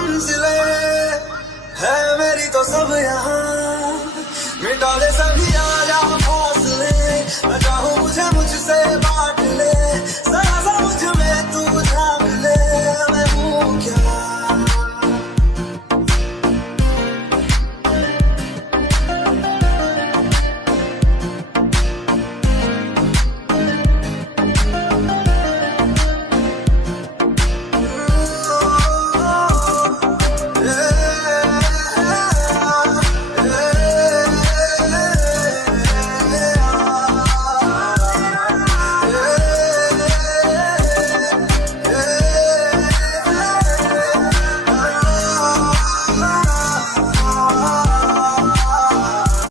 मंजिलें है मेरी तो सब यहाँ, मिटा दे सभी यार।